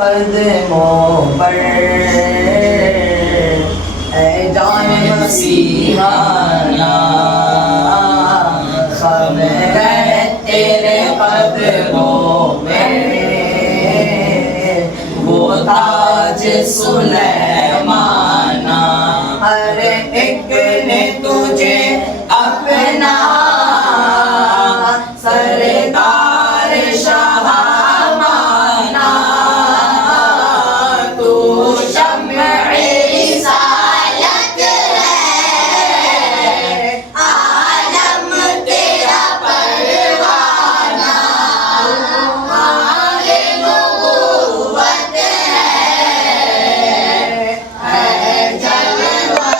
قدموں پر اے جان مسیحانا خبر ہے تیرے قدموں میں وہ تاج سلیمانہ ہر ایک نے تجھے اپنا سردار شاہ مانا تو شمع رسالت ہے عالم تیرا پروانہ تمہاری نبوت ہے جلوہ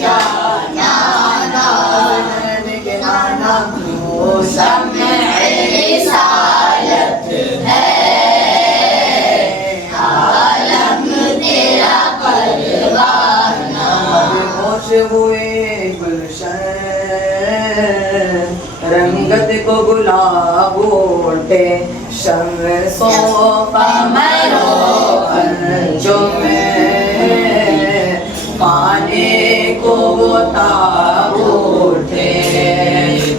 جانانا تو شمع رسالت ہے عالم تیرا پروانہ خوش ہوئے گلشن رنگت کو گلاب اٹھے شمسوں قمروں انجم پانے کو وہ تاب اٹھے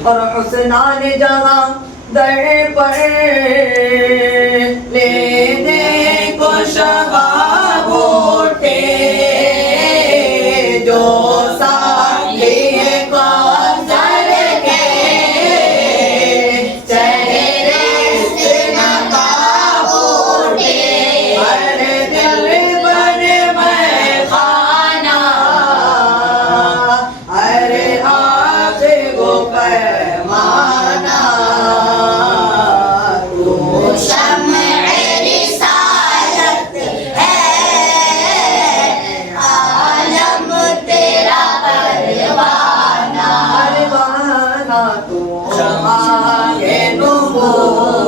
اور حسنان جہاں در پر لینے کو شباب اٹھے جو ساتھی کوثر کے چہرے سے نقاب اٹھے ہر دل بر میں خانہ ہر آنکھ کو پیمانہ تو شمع رسالت ہے عالم تیرا پروانہ تو آگے نبوت